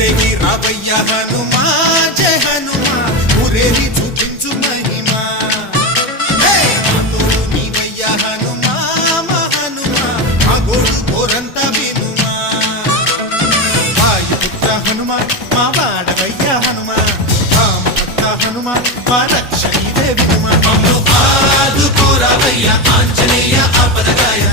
ఊరేగి రావయ్య హనుమా జయ హనుమా ఊరేగి చూపించు మహిమా తోడు నీవయ్య హనుమా మా హనుమా మా గోడు కోరంత వినుమా వాయుపుత్ర హనుమా మా వాడవయ్య హనుమా రామభక్త హనుమా మా రక్ష ఇదే వినుమా ఆదుకోరావయ్య ఆంజనేయ ఆపదగాయ